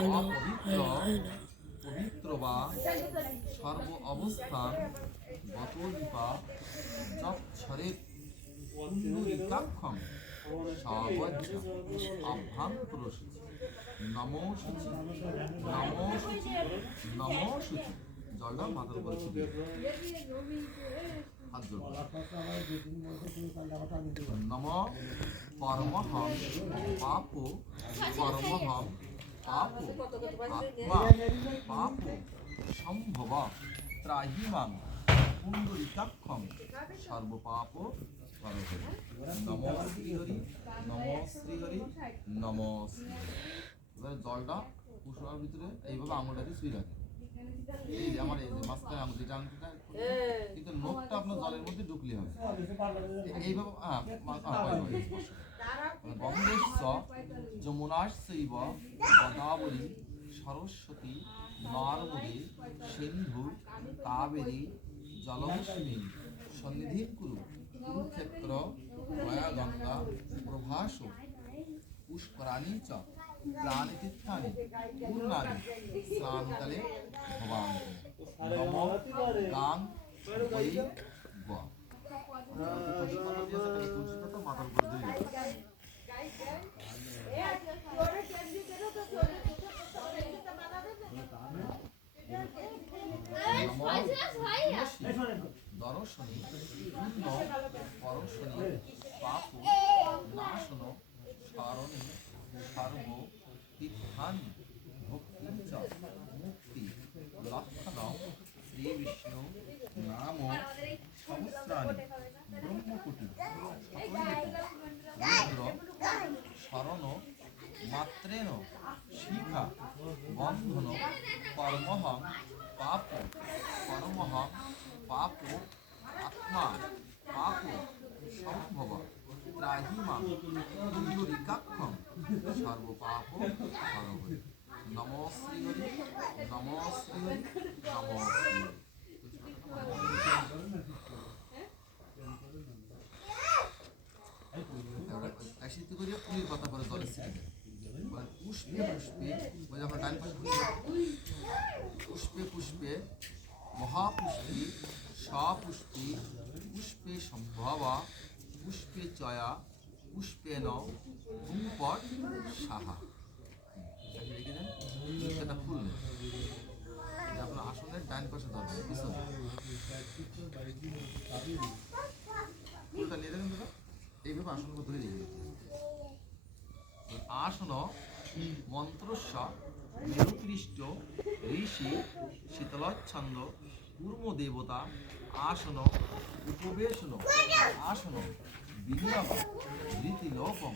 অপবিত্র পবিত্র বা সর্ব অবস্থান গতদীপা যৎসরেত পুণ্ডরীকাক্ষম সাবজ্জ অভ্যন্তরসূচি নমো শুচি নমো শুচি নমো শুচি। জলটা মাথার উপরে ছিটিয়ে হাত জোর নম পরমহং পাপ পরমহং পাপ আত্মা পাপ সম্ভব ত্রাহিমাং পুণ্ডরীকাক্ষম সর্বপাপ হরহরি। নম শ্রীহরি নম শ্রীহরি নম শ্রীহরি। এবার জলটা কুসুমার ভিতরে এইভাবে আঙুলটাকে শুয়ে রাখে। এই যে আমার এই যে মাঝখানে আঙুল যেটা আঙুলটা, কিন্তু নোখটা আপনার জলের মধ্যে ঢুকলে হবে এইভাবে। গঙ্গেশ্ব যমুনাশ্চৈব গোদাবরী সরস্বতী নর্মদে সিন্ধু কাবেরী জলস্মিন সন্নিধিং কুরু কুরুক্ষেত্র গয়া প্রভাস পুষ্করাণী চ প্রাণীতীর্থানি পূর্ণানি স্নানকালে ভবান্তি। নম গাং বৈ গ। মাথার উপর দিয়ে দর্শনী পূর্ণ পরশনী পাপ নাশন স্মরণী সর্ব তীর্থানি ভক্তি চ মুক্তি লক্ষণ শ্রী বিষ্ণু নাম সহস্রাণি ব্রহ্মকুটি রুদ্র শরণ মাত্রেণ শিখা বন্ধন কর্মহং পাপ কর্মহং পাপ আত্মা পাপ সম্ভব ত্রাহিমাং পুণ্ডরীকাক্ষম সর্বপাপ হরহরি। নম শ্রীহরি নম শ্রীহরি নম শ্রীহরি। একসাথে করে ফুলের পাতা করে জলে ছিটে দেয়। পুষ্পে পুষ্পে ওই যখন ডান পাশে পুষ্পে পুষ্পে মহাপুষ্পি সপুষ্পি পুষ্পে সম্ভবা পুষ্পে চয়া পুষ্পেন হুমপট সাহা। রেখে দেন, সেটা খুললেন। আপনার আসনের ডান পাশে ধরবেন, পিছনে ফুলটা নিয়ে দেবেন। দাদা এইভাবে আসন ধরে রেখে আসন মন্ত্রস্ব মেরুপৃষ্ঠ ঋষি শীতলচ্ছন্দ কূর্ম দেবতা আসন উপবেশন আসন বিনিয়োগ রীতিলোকম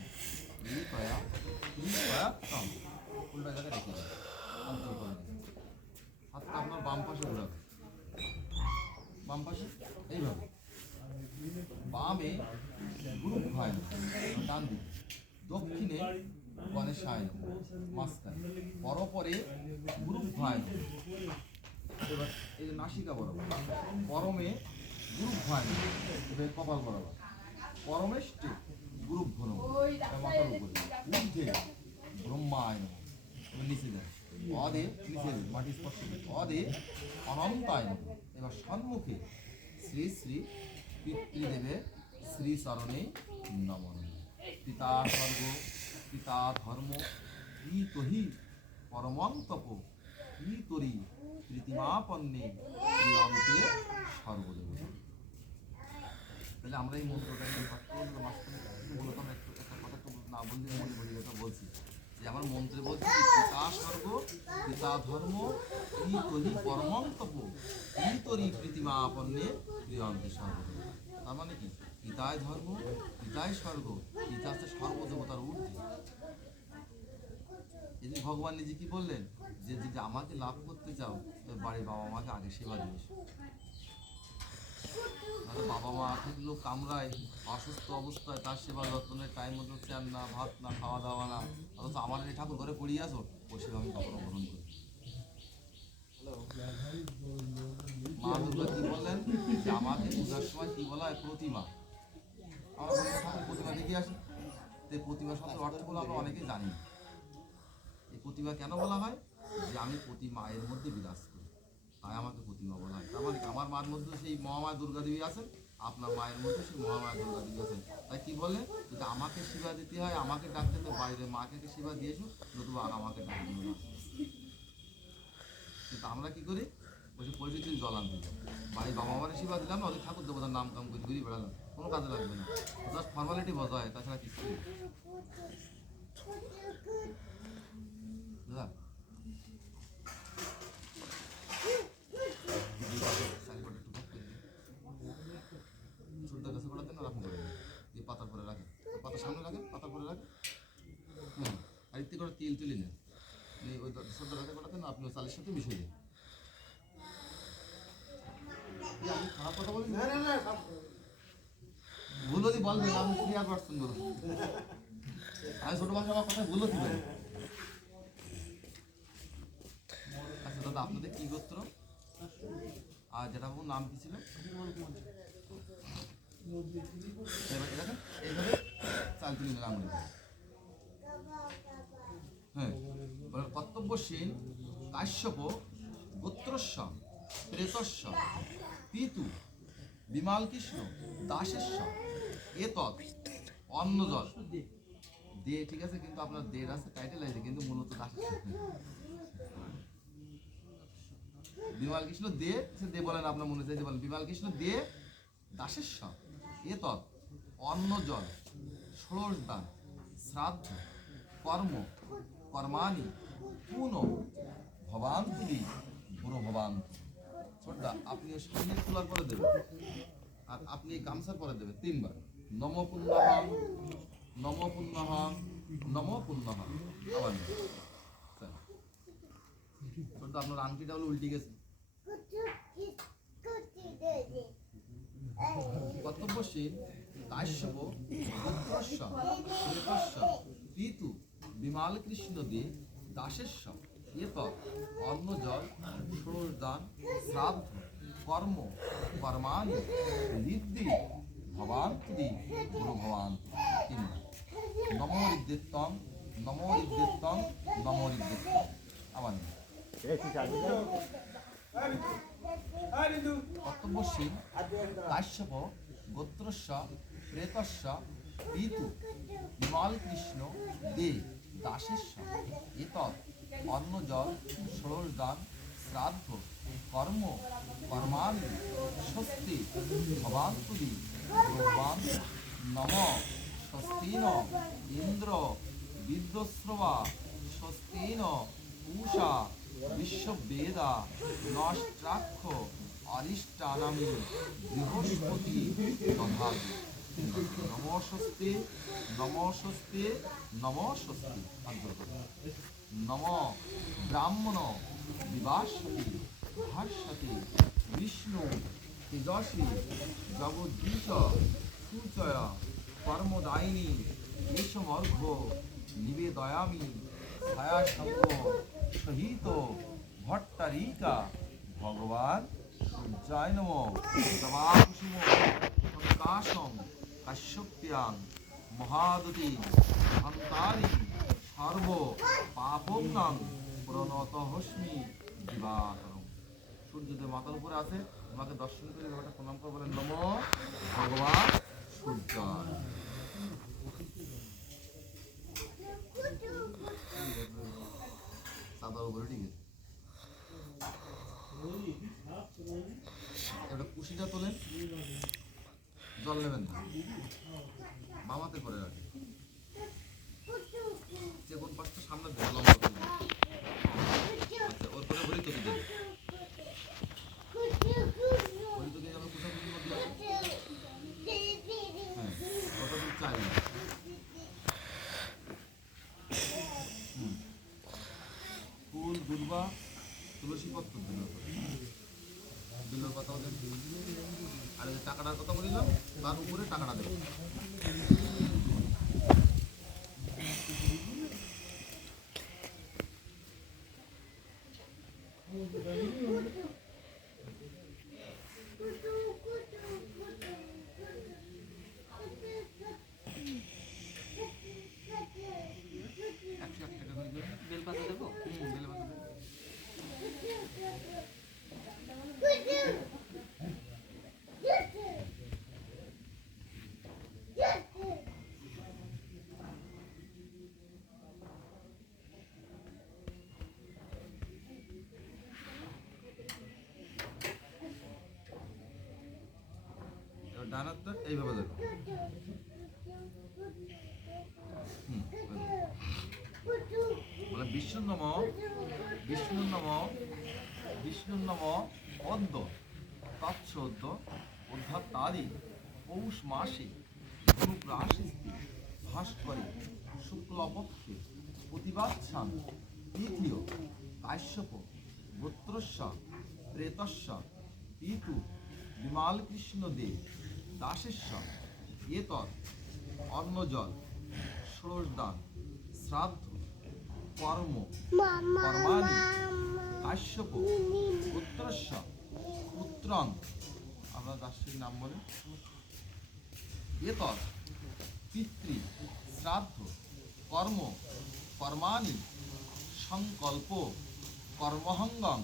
রীতয়া রীতয়াত্তম। ফুলটা জায়গায় রেখে দেন, হাতটা আপনার বাম পাশে ঘোরাবে, বাম পাশে এইভাবে। বামে গুরু ভাই ডান দিকে, দক্ষিণে গণেশায় মাঝখানে, পরপরে গুরু ভাই। এবার এই যে নাসিকা বরাবর, পরমে গুরু ভাই এবার কপাল বরাবর, পরমেষ্টে গুরু ঘন মাথার উপরে, ঊর্ধ্বে ব্রহ্মায় নমঃ। এবার নিচে যায় অদে, নিচে মাটি স্পর্শ অদে অনন্তায় নমঃ। এবার সম্মুখে শ্রী শ্রী পিতৃদেবের শ্রী চরণে নমঃ। পিতা স্বর্গ পিতা ধর্ম ইতহি পরমন্তপ ইতরি প্রীতিমাপন্নে প্রিয়ন্তে সর্বদেব। তাহলে আমরা এই মন্ত্রটা মূলত একটা কথা তো না বললে মনে বলি কথা বলছি যে আমার মন্ত্রে বলছি পিতা স্বর্গ পিতা ধর্ম ইতহি পরমন্তপ ইতরি প্রীতিমাপন্নে প্রিয়ন্তে সর্বদেব। তার মানে কি পিতায় ধর্ম পিতায় স্বর্গ, পিতা হচ্ছে সর্বদেবতার ঊর্ধ্বে। এই যে ভগবান নিজে কি বললেন যে যদি আমাকে লাভ করতে চাও তবে বাড়ির বাবা মাকে আগে সেবা দিয়ে এসো। বাবা মা লোক কামড়ায় অসুস্থ অবস্থায়, তার সেবা যত্নের টাইম মতো চান না, ভাত না, খাওয়া দাওয়া না, অথচ আমার এই ঠাকুর ঘরে পড়িয়ে আসো, ও সেবা আমি কখনো গ্রহণ করি। মা দুর্গা কি বললেন যে আমাকে পূজার সময় কি বলা হয় প্রতিমা। আমরা প্রতিমা দেখে আসি, প্রতিমা শব্দের অর্থগুলো আমরা অনেকেই জানি। এই প্রতিমা কেন বলা হয়? যে আমি প্রতি মায়ের মধ্যে বিরাজ করি, তাই আমাকে প্রতিমা বলা হয়। তার মানে আমার মার মধ্যে সেই মহামায়া দুর্গা দেবী আছেন, আপনার মায়ের মধ্যে সেই মহামায়া দুর্গা দেবী আছেন। তাই কি বলে, যদি আমাকে সেবা দিতে হয় আমাকে ডাকতে তো বাইরে মাকে সেবা দিয়েছো, নতুবা আমাকে ডাকবে না। কিন্তু আমরা কি করি, বলছি পরিচিতির জল আনতে বাড়ি বাবা মারে সেবা দিলাম না, ওদের ঠাকুর দেবতার নাম কাম করে ঘুরিয়ে বেড়ালাম, কোনো কাজে লাগবে না, জাস্ট ফর্মালিটি বজায়, তাছাড়া কিছু দাদা ছোটদের কাছে পড়াতেন আর আপনি করেন এই পাতার পরে রাখেন, পাতার সামনে রাখেন, পাতার পরে রাখেন, হ্যাঁ, আর একটু করে তিল তুলে নেন, ওই ছোটদের কাছে পড়াতেন আপনি ওই চালের সাথে মিশিয়ে দেন। আমি খারাপ কথা বলি না, ভুল যদি বলবেন, আপনি ক্লিয়ার পারছেন বলুন, আমি ছোট মানুষ আমার কথা ভুল হতে পারি। আচ্ছা দাদা, আপনাদের কি গোত্র আর যেটা আপনার নাম কি ছিল? দেখেন এইভাবে চাল তুলে নিলাম, হ্যাঁ, কর্তব্যশীল কাশ্যপ গোত্রস্য প্রেতস্য পিতু বিমাল কৃষ্ণ দাসেস্য এতৎ অন্নজল দে, ঠিক আছে, কিন্তু আপনার দের আছে টাইটেল আছে, কিন্তু মূলত দাসেস্য বিমাল কৃষ্ণ দে, সে দে বলেন আপনার মনে চাইছে বলেন, বিমাল কৃষ্ণ দে দাসেস্য এতৎ অন্নজল ষোড়শ দান শ্রাদ্ধ কর্ম কর্মাণি পুন ভবান্তি বুড়ো ভবান্তি। ছোটদা আপনি সামনে খোলার পরে দেবেন, আর আপনি গামছার পরে দেবেন 3 বার, নম পুণ্যহং নম পুণ্যহং নম পুণ্যহং। আবার ছোটদা আপনার আংটিটা হলো উল্টে গেছে। কর্তব্যশীল কাশ্যপ গোত্রস্য প্রেতস্য পিতু বিমাল কৃষ্ণ দে দাসেস্য এতৎ অন্নজল ষোড়শ দান শ্রাদ্ধ কর্ম কর্মাণি ঋদ্ধি ভবান্তি গুরু ভবান্তি। নমো ঋদ্ধিত্বং নমো ঋদ্ধিত্বং নমো ঋদ্ধিত্বং। আবার কর্তব্যশীল কাশ্যপ গোত্রস্য প্রেতস্য পিতু বিমাল কৃষ্ণ দে দাসেস্য এতৎ অন্নজল ষোড়শ দান শ্রাদ্ধ কর্ম কর্মাণি স্বস্তি ভবান্তি ভগবান নম স্বস্তিন ইন্দ্র বিদ্যস্রবা স্বস্তিন পূষা বিশ্ববেদা নষ্টাক্ষ অরিষ্টানামি বৃহস্পতি দধাতু। নমস্তে নমস্তে নমস্তে। নম ব্রাহ্মণ বিভাসতি ভাষ্যতি বিষ্ণু তেজস্বী জগদ্দীশ সুচয় কর্মদায়িনী কেশমর্ঘ নিবেদয়ামি ছায়াশঙ্খ সহিত ভট্টারিকা ভগবান সূর্যায় নমঃ। প্রভাকুসুম সংকাশম কাশ্যপ্যাং মহাদতি হন্তারি সর্ব পাপম্নাং প্রণতহস্মি দিবাকরম। সূর্যদেব মাথার উপরে আছে, তোমাকে দর্শন করে ব্যাপারটা প্রণাম করে বলেন নম ভগবান সূর্যায়। সাদার উপরে ঠিক আছে, একটা কুশিটা তোলেন, জল নেবেন না, মামাতে করে রাখেন, যে কোন পাশটা সামনে লম্বা করে দিন। আচ্ছা, ওর পরে ভরি তৈরি দেবেন, ভরি তৈরি আমরা কোথাও মধ্যে হ্যাঁ ওটা তো চাই না। ফুল দুর্বা তুলসী পত্র দিল কথা বলেন, আর এই টাকাটার কথা বলিলাম তার উপরে টাকাটা দেবেন। বেলপাতা দেবো। হাতটা এইভাবে দেখো। বলে বিষ্ণু নম বিষ্ণু নম বিষ্ণু নম অদ্য তৎসদ্য উদ্ধাত্তাদি পৌষ মাসে গুরু রাশিস্তি ভাস্করে শুক্লপক্ষে প্রতিবাচ্ছান তৃতীয় কাশ্যপ গোত্রস্য প্রেতস্য পিতু বিমাল কৃষ্ণ দেব দাসেস্য এতৎ অন্নজল ষোড়শদান শ্রাদ্ধ কর্ম কর্মাণি কাশ্যপ পুত্রস্য পুত্রং, আমরা দাসের নাম বলে এতৎ পিতৃ শ্রাদ্ধ কর্ম কর্মাণি সংকল্প কর্মহঙ্গং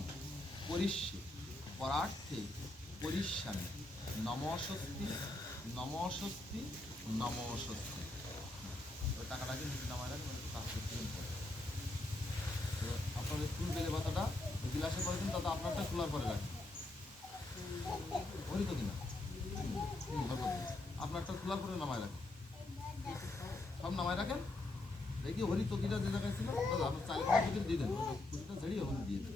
করিষ্যে পরার্থে করিষ্যামি নমস্বস্তি নমস্বস্তি নমস্বস্তি। ওই টাকাটাকে নিচে নামায় রাখবেন, কাজ করতে আপনার ফুল বেলে পাতাটা গিলাসে করে দিন, তাতে আপনারটা খোলার পরে রাখেন। ওই তো কিনা আপনারটা খোলার পরে নামায় রাখেন, সব নামায় রাখেন। দেখি হরি চকিটা যে জায়গায় ছিল দাদা আপনার চাল চকি দিয়ে দেন, খুশিটা ঝেড়িয়ে হরি দিয়ে দেন।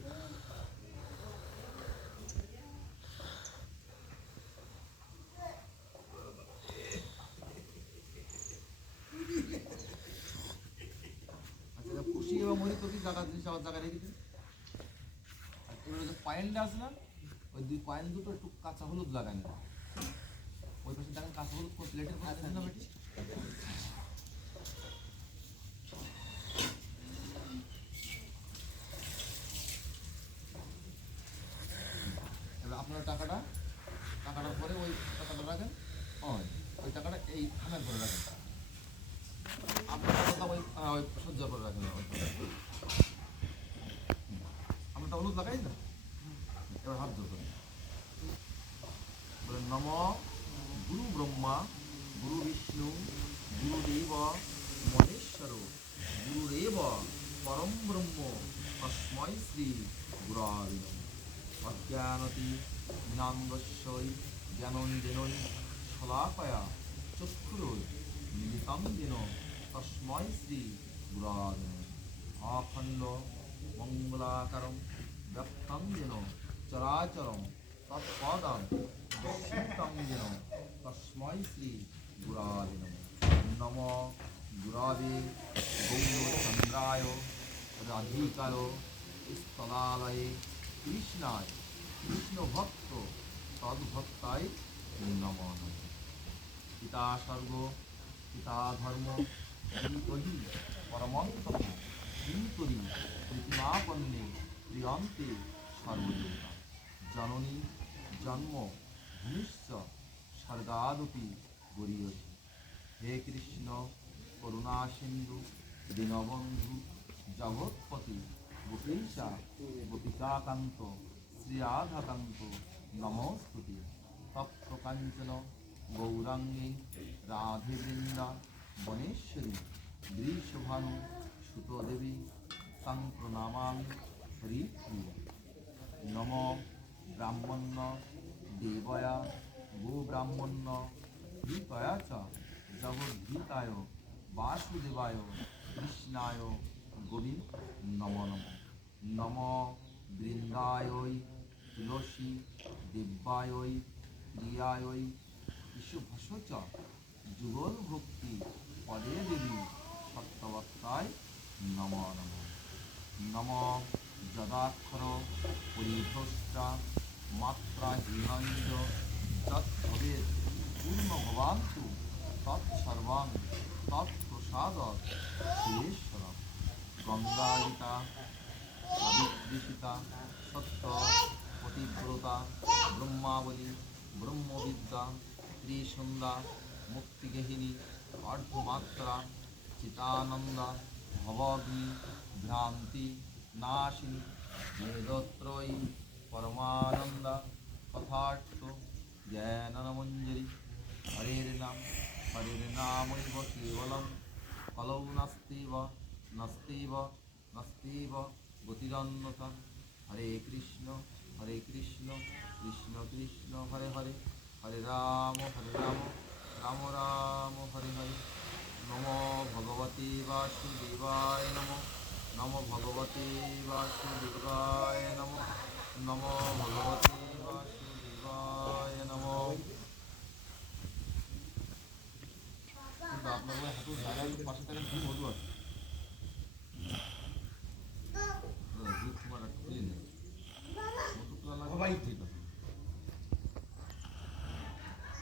আচ্ছা খুশি এবং হরি চকি জায়গা জিনিস আবার জায়গায় রেখে দিন। এবারে যে কয়েনটা আছে না, ওই দুই কয়েন দুটো একটু কাঁচা হলুদ লাগাই নেবেন। ওই পাশে দেখেন কাঁচা হলুদ প্লেটের পাশে না বেটি। এবার আপনার টাকাটার পরে ওই টাকাটা রাখেন, ওই টাকাটা এই খামের করে রাখেন, আপনার টাকাটা ওই সজ্জা করে রাখেন। আপনারটা হলুদ লাগাই না, এবার হাত ধরবেন। নম গুরু ব্রহ্মা গুরু বিষ্ণু গুরুদেব মহেশ্বর গুরুরেব পরম ব্রহ্ম তস্मै শ্রী গুরবে নমঃ। অজ্ঞানতি জ্ঞানদস্যৈ জ্ঞানঞ্জনৈ শলাকয়া চক্ষুরৈ মিলিতং যেন তস্मै শ্রী গুরবে নমঃ। অখণ্ড মঙ্গলাকারং ব্যক্তং যেন চরাচরং তৎপদং দর্শিতং যেন তস্मै শ্রী গুরবে নমঃ। নমঃ গুরবে গৌরচন্দ্রায় রাধিকায় স্থলালয়ে কৃষ্ণায় কৃষ্ণভক্ত তদ্ভক্তায় নমঃ নমঃ। পিতা স্বর্গ পিতা ধর্ম কহি পরমন্তম কিন্তরি প্রতিমাপন্নে প্রিয়ন্তে সর্বদেবতা জননী জন্ম ভূমিশ্চ স্বর্গাদপি গরীয়সী। হে কৃষ্ণ করুণা সিন্ধু দীনবন্ধু জগৎপতি গোপীশা গোপিকাকান্ত শ্রী রাধাকান্ত নমস্তুতে। তপ্ত কাঞ্চন গৌরাঙ্গী রাধে বৃন্দা বনেশ্বরী বৃষভানু সুতদেবী তং প্রণমামি হরিপ্রিয়। নম ব্রাহ্মণ্য দেবয়া গোব্রাহ্মণ্য হিতয়া চ জগদ্ধিতায় বাসুদেবায় কৃষ্ণায় গোবিন্দ নমো নমঃ। নম বৃন্দায় তুলসী দেব্যায় প্রিয়ায় ইশুভস চ যুগল ভক্তি পদে দেবী সত্যবত্তায় নমো নমঃ। নম যদাক্ষর পরিভ্রষ্টা মাত্রা হীনঞ্জ যৎ ভবেৎ পূর্ণ ভবান্তু তৎসর্বং তৎপ্রসাদৎ সুরেশ্বরম। গঙ্গারিতা সাবিত্রীসিতা সত্য পতিব্রতা ব্রহ্মাবলী ব্রহ্মবিদ্যা ত্রিসন্ধ্যা মুক্তিগেহিনী অর্ধমাত্রা চিতানন্দা ভবগ্নি ভ্রান্তি নাশিনী বেদত্রয়ী পরমানন্দা কথার্থ জ্ঞানমঞ্জরি। হরের নামৈব কেবলম কলৌ নাস্তিব নাস্তিব নাস্তিব গতিরন্যতা। হরে কৃষ্ণ কৃষ্ণ কৃষ্ণ হরে হরে হরে রাম রাম রাম হরে হরে। নমো ভগবতে বাসুদেবায় নমঃ। নমো ভগবতে বাসুদেবায় নমঃ। নমো ভগবতে বাসুদেবায় নমঃ। কিন্তু আপনার ওই হাঁটুর জায়গায় একটু পাশে থাকেন, কি মধু আছে দুধ তোমার একটু খুলে নেই, মধু তোলা লাগবে, ঠিক আছে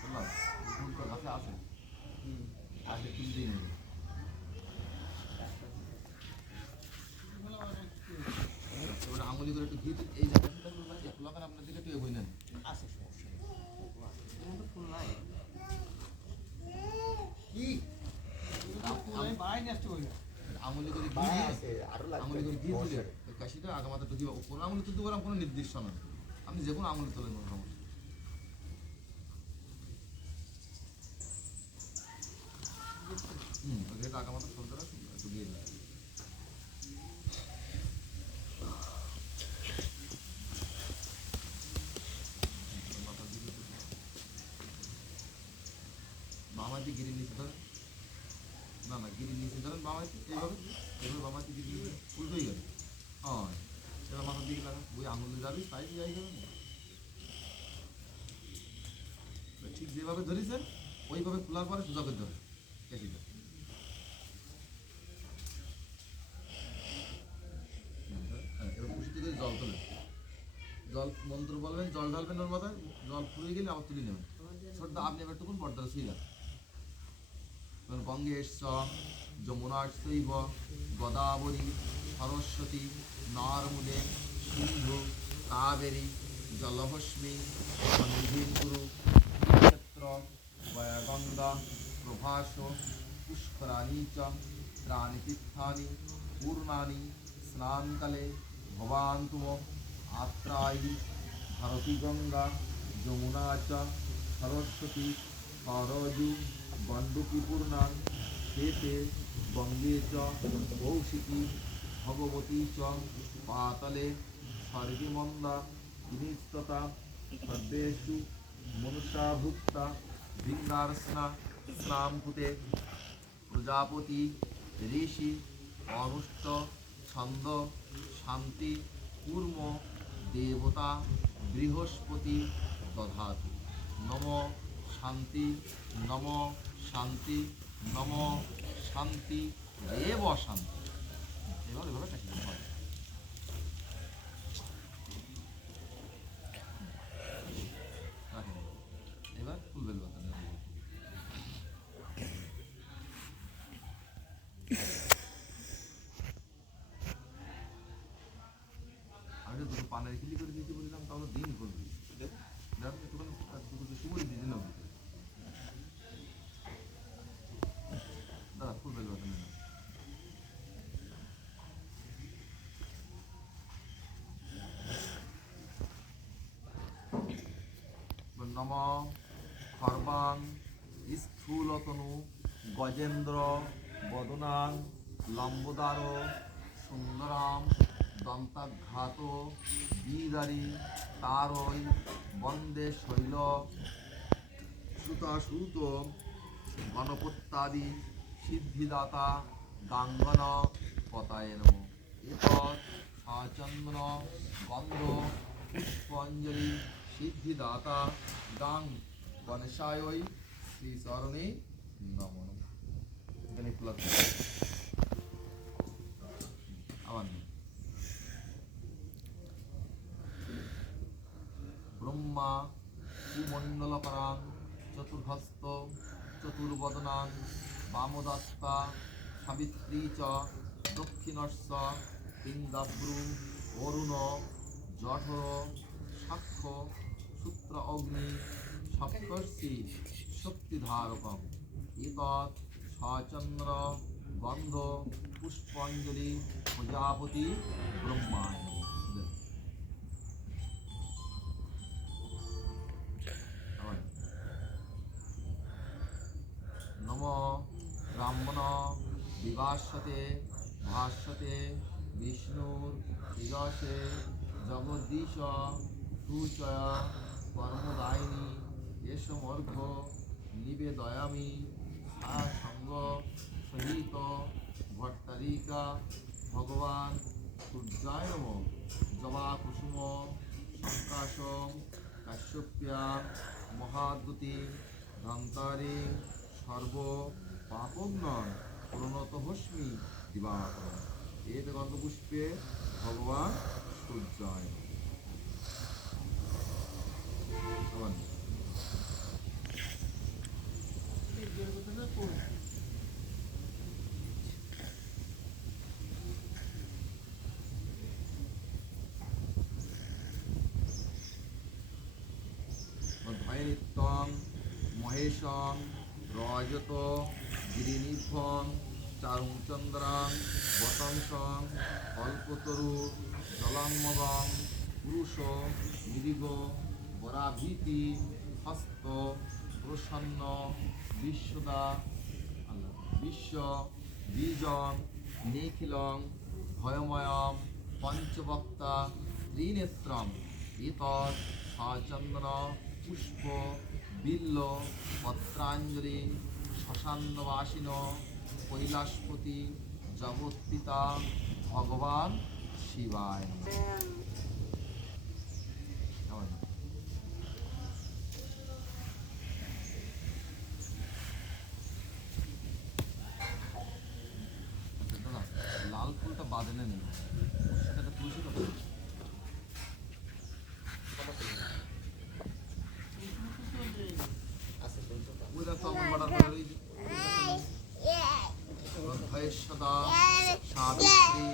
বুঝলাম। ফুল তো গাছে আছে, আগে তুলতেই নেবে। এবার আঙুলি করে একটু ঘি এই জায়গাটা লাগান, আপনার দিকে একটু এগোই নেন। আঙুলি করে ঘি দিয়ে, আঙুলি করে ঘি তুলে ওই কাশিটা আগামাথা টুকি কোনো আঙুলি তুলতে পারলাম, কোনো নির্দিষ্ট না, আপনি যে কোনো আঙুলি তোলেন কোনো সমস্যা। ওইটা আগামাথা শব্দটা একটু দিয়ে দিন। বামাইতে গিরির নিচে ধরেন, না না গিরির নিচে ধরেন বামাইতে, এইভাবে এইভাবে বামাইতে গিরির নিচে উল্টোই গেল। হ্যাঁ এবার মাথার দিকে লাগান, ওই আঙুলে যাবি তাই যাই যাবে না, ঠিক যেভাবে ধরেছেন ওইভাবে খোলার পরে সোজা করতে হবে কেসিটা। এবার খুশিতে করে জল তোলেন, জল মন্ত্র বলবেন, জল ঢালবেন ওর মাথায়, জল ফুরিয়ে গেলে আবার তুলে নেবেন। ছোট্ট আপনি এবার টুকুন পর্দাটা শুয়ে যান। গঙ্গেশ যমুনাশ্চৈব গোদাবরী সরস্বতী নর্মদে সিন্ধু কাবেরী জলহস্মি কুরু ক্ষেত্র গঙ্গা প্রভাস পুষ্করাণী চ ত্রাণি তীর্থানি পূর্ণানি স্নানকালে ভবান্তুম আত্রায়ী ভারতী গঙ্গা যমুনা চ সরস্বতী করজু গণ্ডকী পূর্ণা শেষে গঙ্গে চ কৌশিকী ভগবতী চ পাতলে স্বর্গিমন্দা বিনিস্ততা সর্বেষু মনুষ্যাভুক্তা ভিন্নার্সনা স্নামপুতে প্রজাপতি ঋষি অনুষ্ঠ ছন্দ শান্তি কূর্ম দেবতা বৃহস্পতি দধাতু। নম শান্তি নম শান্তি নম শান্তি দেব শান্তি। এবার এভাবে কাশি করতে হবে। এবার ফুল বেল পাতা আমি তো দুটো পানের খিলি করে দিতে বললাম, তাহলে দিন করবি একটুখানি সুবই দিয়ে দিলাম। দাদা ফুল বেল পাতা নিলাম। নম খর্বাং স্থূলতনু গজেন্দ্র বদনাং লম্বোদার সুন্দরাম দন্তাঘাত বিদারী তারৈ বন্দে শৈল সুতাসুত গণপত্যাদি সিদ্ধিদাতা গাঙ্গন পতায় নম। এতৎ সচন্দন গন্ধ পুষ্পাঞ্জলি সিদ্ধিদাতা গাং গণেশায় শ্রীচরণে নমঃ। এখানে প্লাস আবার ব্রহ্মা কুমণ্ডলকরাং চতুর্হস্ত চতুর্বদনাং বামদস্তা সাবিত্রী চ দক্ষিণস্য পিঙ্গাব্রু অরুণ জঠর সাক্ষ্য সূত্র অগ্নি সপ্তর্ষি শক্তিধারকম। এতৎ সচন্দ্র গন্ধ পুষ্পাঞ্জলি প্রজাপতি ব্রহ্মায় নম। ব্রাহ্মণ বিভাষতে ভাষ্যতে বিষ্ণুর তেজসে জগদীশ সুচয় কর্মদায়িনী এসম অর্ঘ্য নিবেদয়ামি সা সঙ্গ সহিত ভট্টারিকা ভগবান সূর্যায় নমঃ জবা কুসুম সংকাশম কাশ্যপ্যা মহাদ্যুতি ধন্তারি সর্ব পাপজ্ঞান প্রণত হস্মি দিবাকর এত গন্ধপুষ্পে ভগবান সূর্যায় নমঃ। ভয়নিত্যং মহেশং রজত গিরিনিভ্যং চারুচন্দ্রাং বতংসং কল্পতরু জলাঙ্গম পুরুষ মৃগ বরাভীতি হস্ত প্রসন্ন বিশ্বদা বিশ্ব বীজং নিখিলং ভয়ময়ম পঞ্চবক্তা ত্রিনেত্রম এতৎ সচন্দন পুষ্প বিল্ল পত্রাঞ্জলি শ্মশান্নবাসিন কৈলাসপতি জগৎপিতা ভগবান শিবায় নমঃ। লাল ফুলটা বাঁধনে নেই সেটাকে তুলসী কথা সদা সাবিত্রী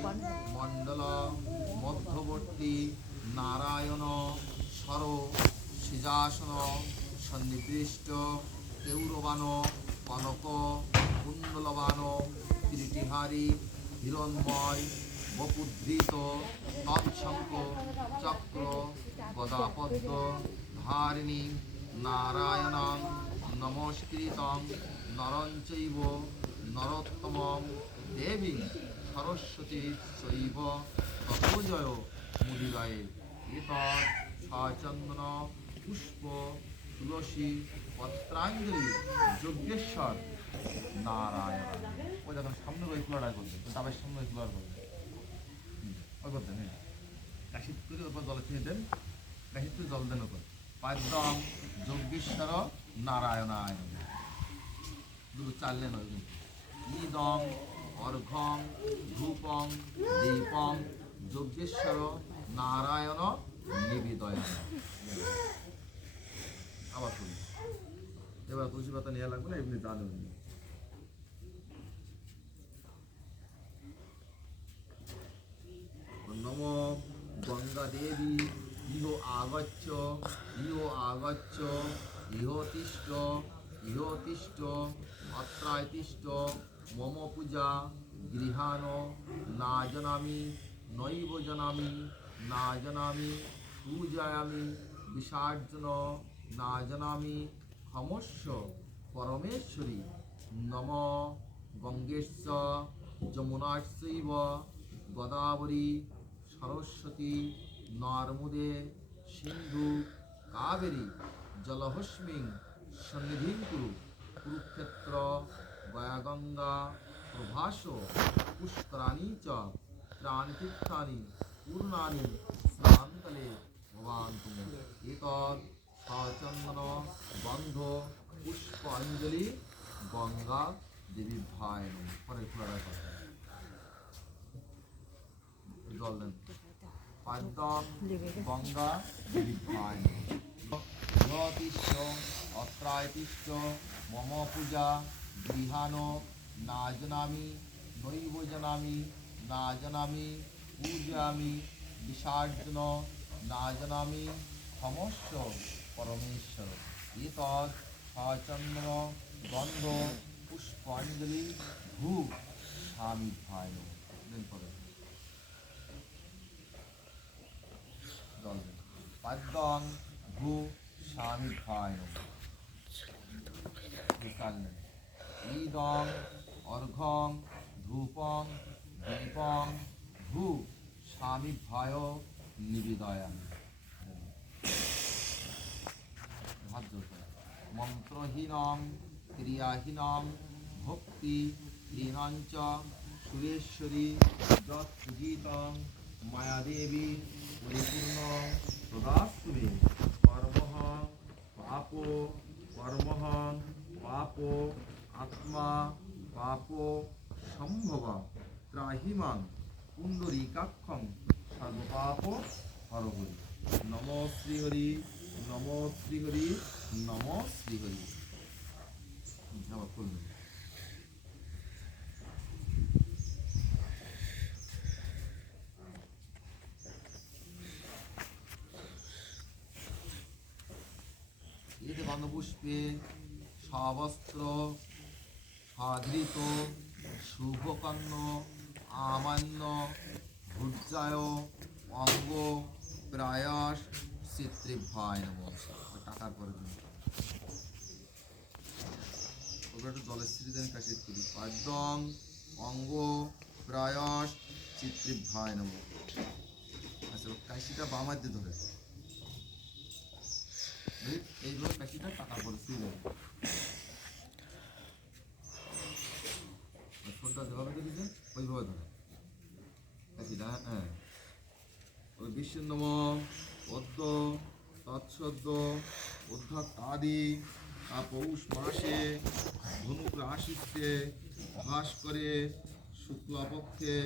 মণ্ডল মধ্যবর্তী নারায়ণ সর সিজাসন সন্নিবৃষ্ট কেউরবান কনক কুণ্ডলবান ত্রিটিহারী হিরণময় বপুদ্ধৃত তৎসঙ্ক চক্র গদাপদ্ম ধারিণী নারায়ণং নমস্কৃতং নরং চৈব নরোত্তমং দেবী সরস্বতী চৈব তপোজয় মুদিরায়ে এতৎ সচন্দন পুষ্প তুলসী পত্রাঞ্জলি যজ্ঞেশ্বর নারায়ণ। ও যখন সামনে ওই ফুলাটা করবে ডাবের সামনে ওই ফুলার করবে ওই করতেন হ্যাঁ কাশি করে ওপর জলে ছিঁড়ে দেন কাশি করে জল দেন ওপর পাদ্যম যজ্ঞেশ্বর নারায়ণায় দুটো চাললেন ওই ইদং অর্ঘং ধূপং দীপং যজ্ঞেশ্বর নারায়ণ নিবেদয়। আবার শুনি এবার তুলসী পাতা নেওয়া লাগবে না এমনি দান নম গঙ্গা দেবী ইহ আগচ্ছ ইহ তিষ্ঠ অত্রায় তিষ্ঠ মম পূজা গৃহাণ না জানামি নৈব জানামি না জানামি পূজায়ামি বিসর্জন না জানামি ক্ষমস্য পরমেশ্বরী নম গঙ্গেশ্ব যমুনাশ্চৈব গোদাবরী সরস্বতী নর্মদে সিন্ধু কাবেরী জলহস্মিং সন্নিধিং কুরু কুরুক্ষেত্র গয়াগঙ্গা প্রভাস পুষ্করাণী চ ত্রাণতীর্থানি পূর্ণানি স্নানকালে ভবান্তু এতৎ সচন্দন গন্ধ পুষ্পাঞ্জলি গঙ্গা দেবী ভাই পরে খোলা কথা জল দেন পাদ্যম গঙ্গা দেবী ভাই তিষ্ঠ অত্রায় তিষ্ঠ মম পূজা গৃহাণ না জানামি নৈব জানামি না জানামি পূজামি বিসর্জন না জানামি ক্ষমস্য পরমেশ্বর এতৎ সচন্দ্র গন্ধ পুষ্পাঞ্জলি ভূ স্বামী ভাই পাদ্যং ভূ স্বামী ভাই ইদং অর্ঘং ধূপং দীপং ভূ স্বামী ভায় নিবেদয়ামি হাত জোর করে মন্ত্রহীনং ক্রিয়াহীনং ভক্তি হীনঞ্চ সুরেশ্বরী যৎ পূজিতং মায়াদেবী পরিপূর্ণং তদাস্তু মে কর্মহং পাপো কর্মহং পাপো আত্মা পাপো সম্ভব ত্রাহিমাং পুণ্ডরীকাক্ষং সর্বপাপ হরহরি। নমো শ্রীহরি, নমো শ্রীহরি, নমো শ্রীহরি। আবার করবেন। এতে গন্ধপুষ্পে সবস্ত্র সাধৃত শুভকর্ণ আমান্য ভূর্জায় অঙ্গ প্রায়াস চিত্রিভায় নম। টাকার পরে ওগুলো একটু জলের স্থিতি দেন কাশি করি। পাদ্যং অঙ্গ প্রায়াস চিত্রিভায় নম। আচ্ছা কাশিটা বামার দিয়ে ধরে এইগুলো কাশিটা টাকার পরে স্থির দেবে। ছোটটা যেভাবে দিয়েছেন ওইভাবে ধরে কাশিটা। হ্যাঁ ওই বিষ্ণুনম পদ্ম তৎসদ্য উদ্ধত আদি পৌষ মাসে ধনুক রাশিতে ভাস করে শুক্লপক্ষে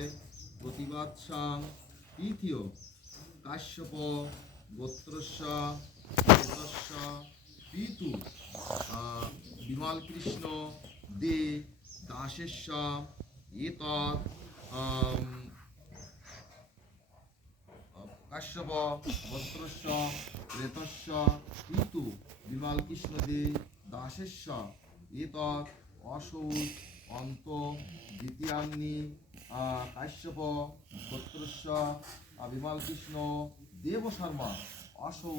প্রতিবাদসাং তৃতীয় কাশ্যপ গোত্রস্য শ্বেতস্য পিতু বিমল কৃষ্ণ দে দাসেস্য এতৎ কাশ্যপ গোত্রস্য শ্বেতস্য পিতু বিমল কৃষ্ণ দে দাসেস্য এতৎ অসৌ অন্ত দ্বিতীয়ান্নি কাশ্যপ গোত্রস্য বিমল কৃষ্ণ দেব শর্মা অসৌ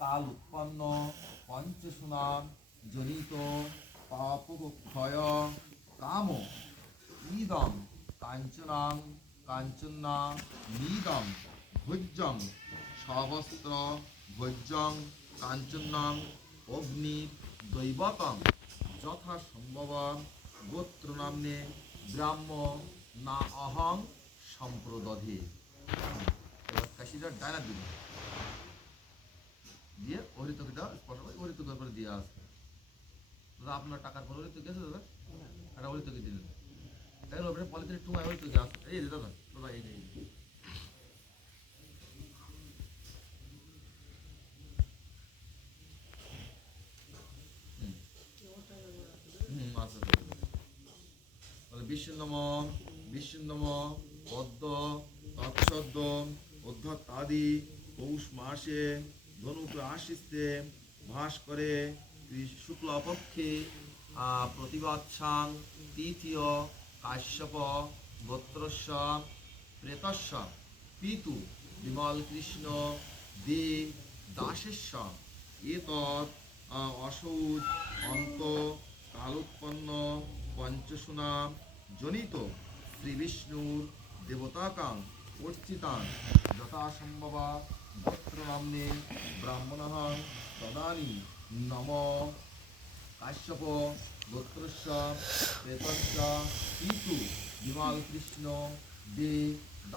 কাল উৎপন্ন পঞ্চসুনাম জনিত পাপক্ষয় কাম ইদং কাঞ্চনাং কাঞ্চনা নিদং ভোজ্যং সবস্ত্র ভোজ্যং কাঞ্চনাং অগ্নি দৈবতং যথা সম্ভব গোত্র নামনে ব্রাহ্ম না অহং সম্প্রদধে। এবার কাশিটা ডায়না দিল দিয়ে হরিতকিটা স্পষ্ট হরিতকের করে দিয়ে আসবে। দাদা আপনার টাকার পর হরিতকি আছে দাদা? একটা হরিতকি দিলেন তাই ওপরে পলিথিনের টুঙায় হরিতকি আসবে। এই যে দাদা দাদা এই যে বিষ্ণুনম বিষ্ণুনম পদ্ম তৎসদ্য উদ্ধত আদি পৌষ মাসে ধনুক রাশিতে ভাস করে শুক্লপক্ষে প্রতিবাদসাং তৃতীয় কাশ্যপ গোত্রস্য প্রেতস্য পিতু বিমল কৃষ্ণ দে দাসেস্য এতৎ অসৌদ অন্ত কালোৎপন্ন পঞ্চসুনাম জনিত শ্রীবিষ্ণুর দেবতাকাং অর্চিতান যথাসম্ভব গোত্র নাম্নে ব্রাহ্মণঃ তদানি নম কাশ্যপ গোত্রস্য প্রেতস্য পিতু বিমল কৃষ্ণ দে